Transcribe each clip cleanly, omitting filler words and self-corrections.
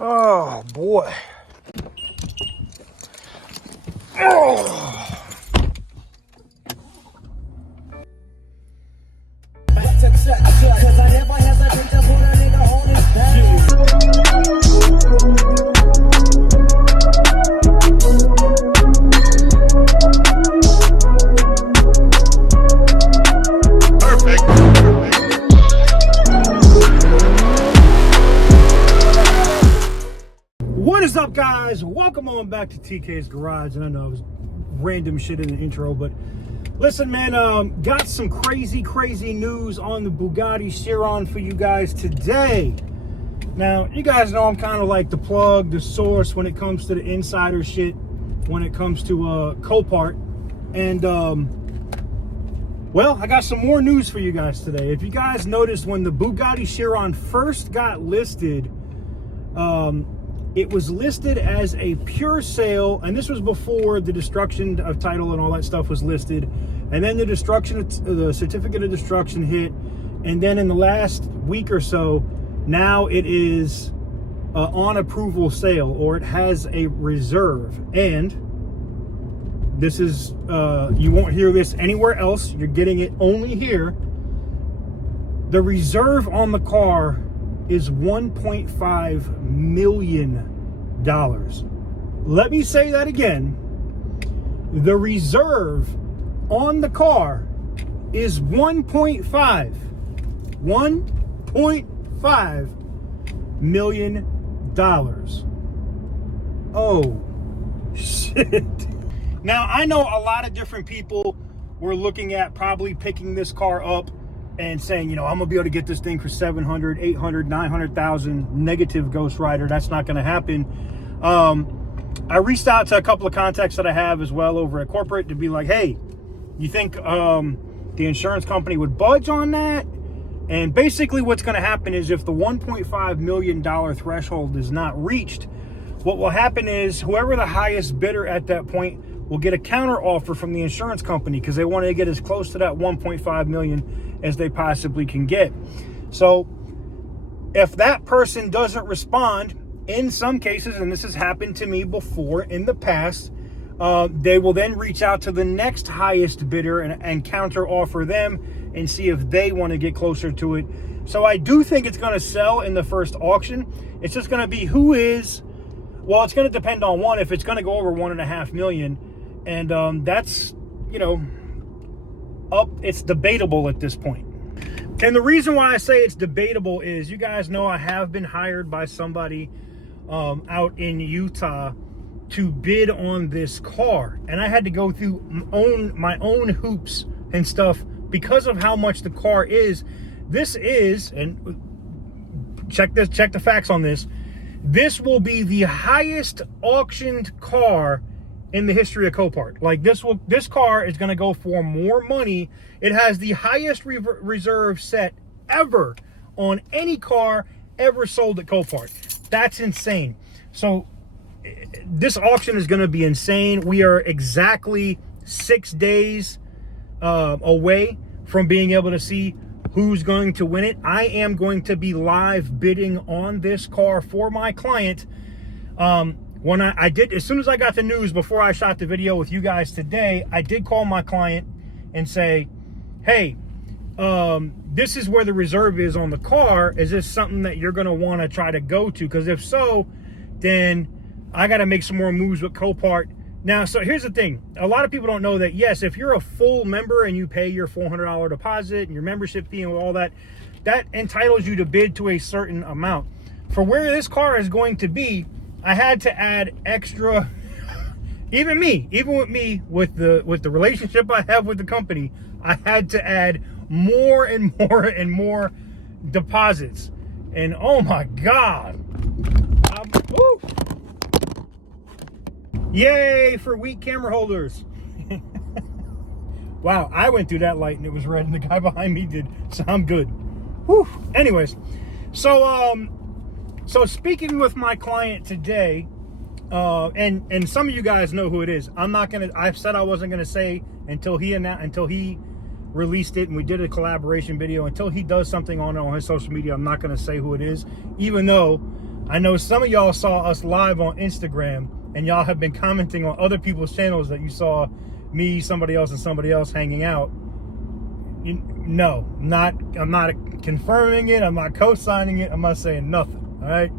Oh boy. Oh. What is up, guys? Welcome on back to TK's Garage. And I know it was random shit in the intro, but listen, man, got some crazy news on the Bugatti Chiron for you guys today. Now, you guys know I'm kind of like the plug, the source when it comes to the insider shit, when it comes to Copart. And, well, I got some more news for you guys today. If you guys noticed, when the Bugatti Chiron first got listed, it was listed as a pure sale, and this was before the destruction of title and all that stuff was listed. And then the certificate of destruction hit, and then in the last week or so, now it is on approval sale, or it has a reserve. And this is, you won't hear this anywhere else. You're getting it only here. The reserve on the car is $1.5 million. Let me say that again. The reserve on the car is $1.5 million. Oh shit. Now, I know a lot of different people were looking at probably picking this car up and saying, you know, I'm gonna be able to get this thing for 700, 800, 900,000. Negative, Ghost Rider. That's not gonna happen. I reached out to a couple of contacts that I have as well over at corporate to be like, hey, you think the insurance company would budge on that? And basically what's gonna happen is, if the $1.5 million threshold is not reached, what will happen is whoever the highest bidder at that point will get a counter offer from the insurance company, because they want to get as close to that 1.5 million as they possibly can get. So if that person doesn't respond, in some cases, and this has happened to me before in the past, they will then reach out to the next highest bidder and counter offer them and see if they want to get closer to it. So I do think it's going to sell in the first auction. It's just going to be who is, well, it's going to depend on one, if it's going to go over 1.5 million. And that's, you know, it's debatable at this point. And the reason why I say it's debatable is, you guys know I have been hired by somebody out in Utah to bid on this car. And I had to go through my own hoops and stuff because of how much the car is. This is, and check the facts on this. This will be the highest auctioned car in the history of Copart. Like, this car is going to go for more money. It has the highest reserve set ever on any car ever sold at Copart. That's insane. So this auction is going to be insane. We are exactly 6 days away from being able to see who's going to win it. I am going to be live bidding on this car for my client. When I did, as soon as I got the news, before I shot the video with you guys today, I did call my client and say, hey, this is where the reserve is on the car. Is this something that you're going to want to try to go to? Because if so, then I got to make some more moves with Copart. Now, so here's the thing. A lot of people don't know that, yes, if you're a full member and you pay your $400 deposit and your membership fee and all that, that entitles you to bid to a certain amount. For where this car is going to be, I had to add extra, even with me, with the relationship I have with the company, I had to add more and more deposits. And oh my God. Yay for weak camera holders. Wow, I went through that light and it was red, and the guy behind me did, so I'm good. Whew. Anyways, so speaking with my client today, and some of you guys know who it is. I've said I wasn't gonna say until he released it and we did a collaboration video. Until he does something on his social media, I'm not gonna say who it is, even though I know some of y'all saw us live on Instagram, and y'all have been commenting on other people's channels that you saw me, somebody else, and somebody else hanging out. No, I'm not confirming it. I'm not co-signing it. I'm not saying nothing. All right.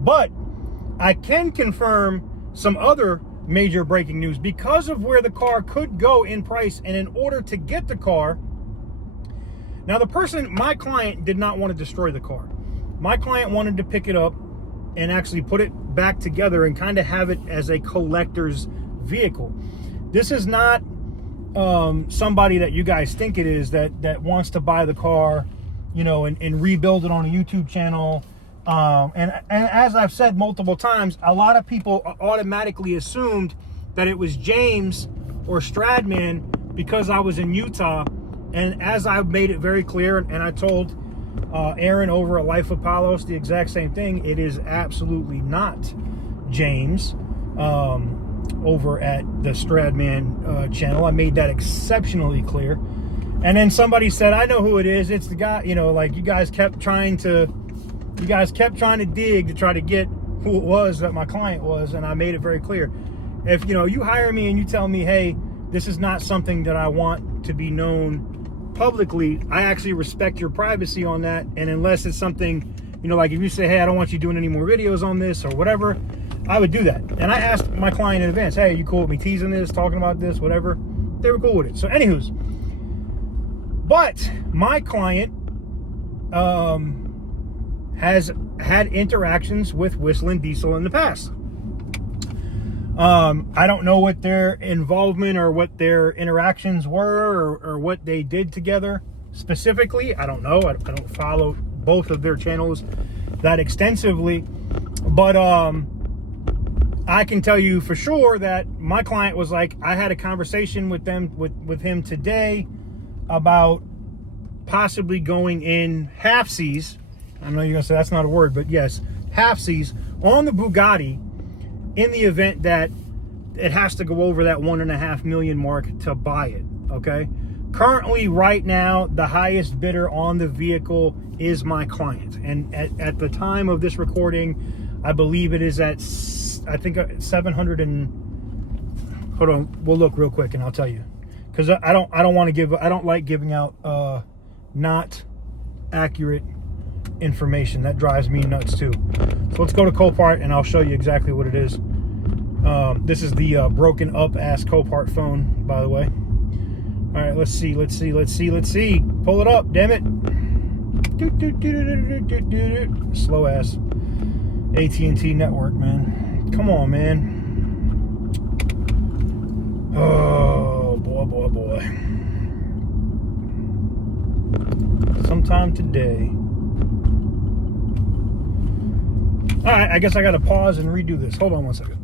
But I can confirm some other major breaking news because of where the car could go in price. And in order to get the car, now my client did not want to destroy the car. My client wanted to pick it up and actually put it back together and kind of have it as a collector's vehicle. This is not somebody that you guys think it is that wants to buy the car, you know, and rebuild it on a YouTube channel. And as I've said multiple times, a lot of people automatically assumed that it was James or Stradman because I was in Utah. And as I've made it very clear, and I told Aaron over at Life of Palos the exact same thing, it is absolutely not James over at the Stradman channel. I made that exceptionally clear. And then somebody said, I know who it is. It's the guy, you know, like you guys kept trying to dig to try to get who it was that my client was. And I made it very clear. If, you know, you hire me and you tell me, hey, this is not something that I want to be known publicly, I actually respect your privacy on that. And unless it's something, you know, like if you say, hey, I don't want you doing any more videos on this or whatever, I would do that. And I asked my client in advance, hey, you cool with me teasing this, talking about this, whatever? They were cool with it. So anywho's, but my client has had interactions with Whistlin Diesel in the past. I don't know what their involvement or what their interactions were or what they did together specifically. I don't know. I don't follow both of their channels that extensively. But I can tell you for sure that my client was like, I had a conversation with him today about possibly going in halfsies. I know you're going to say that's not a word, but yes, halfsies on the Bugatti, in the event that it has to go over that $1.5 million mark to buy it. Okay. Currently, right now, the highest bidder on the vehicle is my client. And at the time of this recording, I believe it is at, I think 700 and, hold on, we'll look real quick and I'll tell you. Cause I don't like giving out, not accurate information. That drives me nuts too. So let's go to Copart and I'll show you exactly what it is. This is the broken up ass Copart phone, by the way. All right, let's see. Pull it up, damn it. Slow ass AT&T network, man. Come on, man. Oh, boy. Sometime today. All right, I guess I got to pause and redo this. Hold on one second.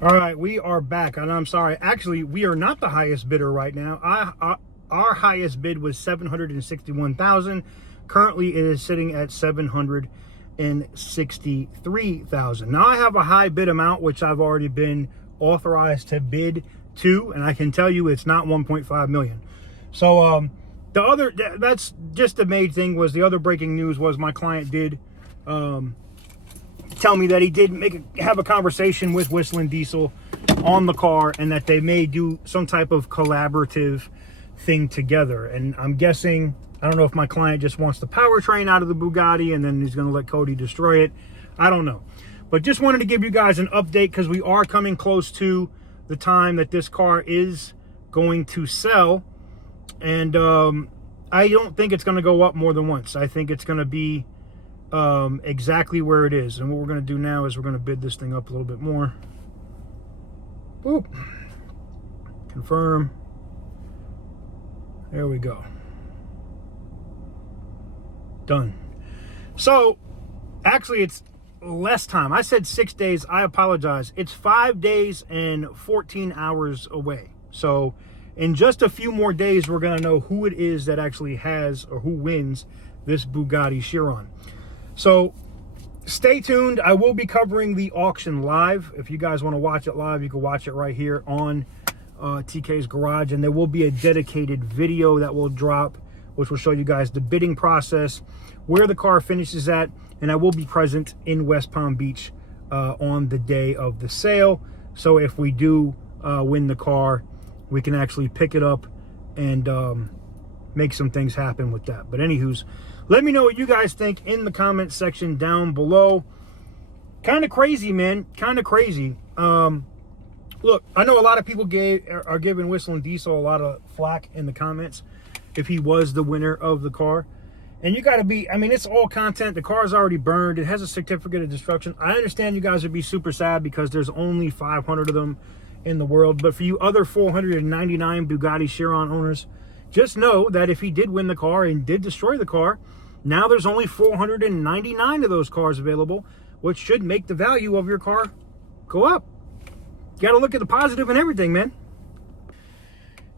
All right, we are back, and I'm sorry. Actually, we are not the highest bidder right now. Our highest bid was $761,000. Currently, it is sitting at $763,000. Now, I have a high bid amount, which I've already been authorized to bid to, and I can tell you it's not $1.5 million. So, that's just the main thing. Was the other breaking news was my client did tell me that he did have a conversation with Whistlin Diesel on the car, and that they may do some type of collaborative thing together. And I'm guessing, I don't know if my client just wants the powertrain out of the Bugatti and then he's going to let Cody destroy it. I don't know. But just wanted to give you guys an update because we are coming close to the time that this car is going to sell. And I don't think it's going to go up more than once. I think it's going to be exactly where it is. And what we're going to do now is we're going to bid this thing up a little bit more. Boop. Confirm. There we go. Done. So actually it's less time. I said 6 days. I apologize. It's 5 days and 14 hours away. So in just a few more days, we're going to know who it is that actually has, or who wins, this Bugatti Chiron. So stay tuned. I will be covering the auction live. If you guys want to watch it live, you can watch it right here on TK's Garage. And there will be a dedicated video that will drop, which will show you guys the bidding process, where the car finishes at, and I will be present in West Palm Beach on the day of the sale. So if we do win the car, we can actually pick it up and make some things happen with that. But anywho's, let me know what you guys think in the comment section down below. Kind of crazy, man. Kind of crazy. Look, I know a lot of people are giving Whistlin Diesel a lot of flack in the comments if he was the winner of the car. And you got to be, I mean, it's all content. The car's already burned. It has a certificate of destruction. I understand you guys would be super sad because there's only 500 of them in the world. But for you other 499 Bugatti Chiron owners, just know that if he did win the car and did destroy the car, now there's only 499 of those cars available, which should make the value of your car go up. You got to look at the positive and everything, man.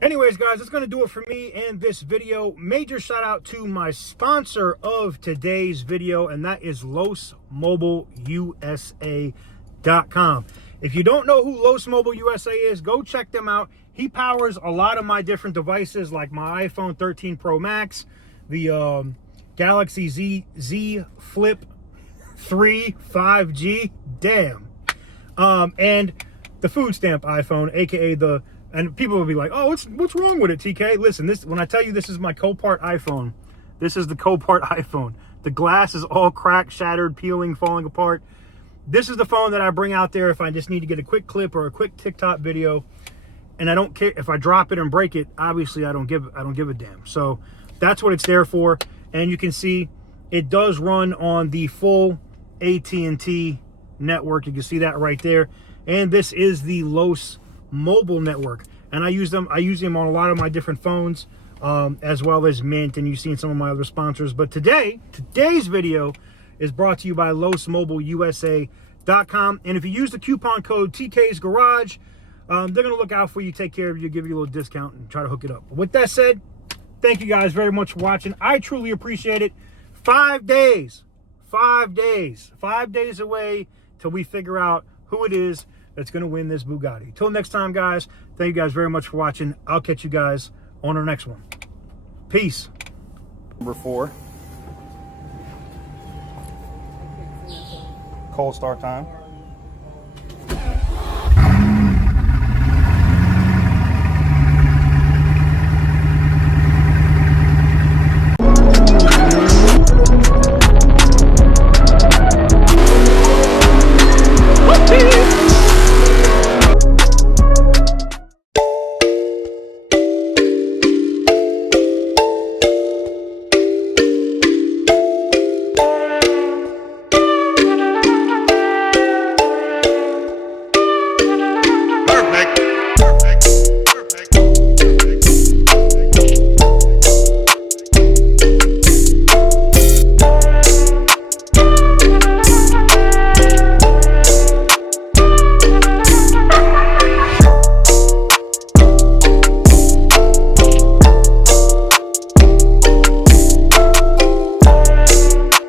Anyways, guys, that's going to do it for me and this video. Major shout out to my sponsor of today's video, and that is LosMobileUSA.com. If you don't know who Los Mobile USA is, go check them out. He powers a lot of my different devices, like my iPhone 13 Pro Max, the Galaxy Z Flip 3 5G, damn, and the food stamp iPhone, aka the. And people will be like, oh, what's wrong with it, TK? Listen, when I tell you this is my Copart iPhone, this is the Copart iPhone. The glass is all cracked, shattered, peeling, falling apart. This is the phone that I bring out there if I just need to get a quick clip or a quick TikTok video. And I don't care if I drop it and break it. Obviously, I don't give a damn. So that's what it's there for. And you can see it does run on the full AT&T network. You can see that right there. And this is the Los Mobile network, and I use them on a lot of my different phones, as well as Mint, and you've seen some of my other sponsors. But today's video is brought to you by LosMobileUSA.com, and if you use the coupon code TK's Garage, they're gonna look out for you, take care of you, give you a little discount, and try to hook it up. With that said, thank you guys very much for watching. I truly appreciate it. 5 days away till we figure out who it is that's going to win this Bugatti. Till next time, guys, thank you guys very much for watching. I'll catch you guys on our next one. Peace. Number 4. Cold start time.